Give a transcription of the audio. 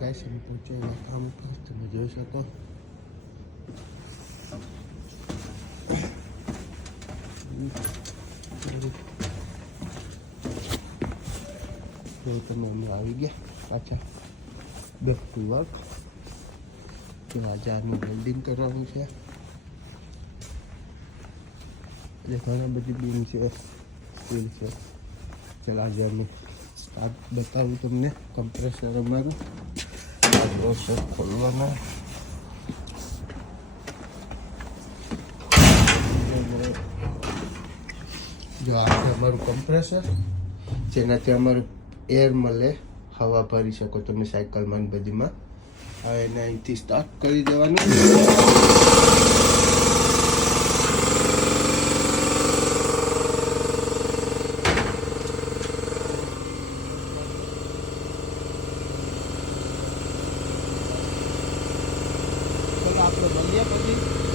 Guys અમે પહોંચ્યા ગયા કામ ઉપર, તમે જોઈ શકો. તો તમે અમે આવી ગયા પાછા બેક ટુ વર્ક. તો આજે આનું વેલ્ડિંગ કરવાનું છે. એટલે ઘણા બધી બીમ છે, સ્ટીલ છે. ચાલ આજે અમે સ્ટાર્ટ બતાવું તમને. કમ્પ્રેસર અમારું આ પ્રોસેસ ખોલવાના. જો આ છે અમારું કમ્પ્રેસર, જેનાથી અમારું એર મળે, હવા ભરી શકો તમે સાયકલમાં ને બધીમાં. હવે એને અહીંથી સ્ટાર્ટ કરી દેવાનું. ચલો આપણે મળીએ પછી.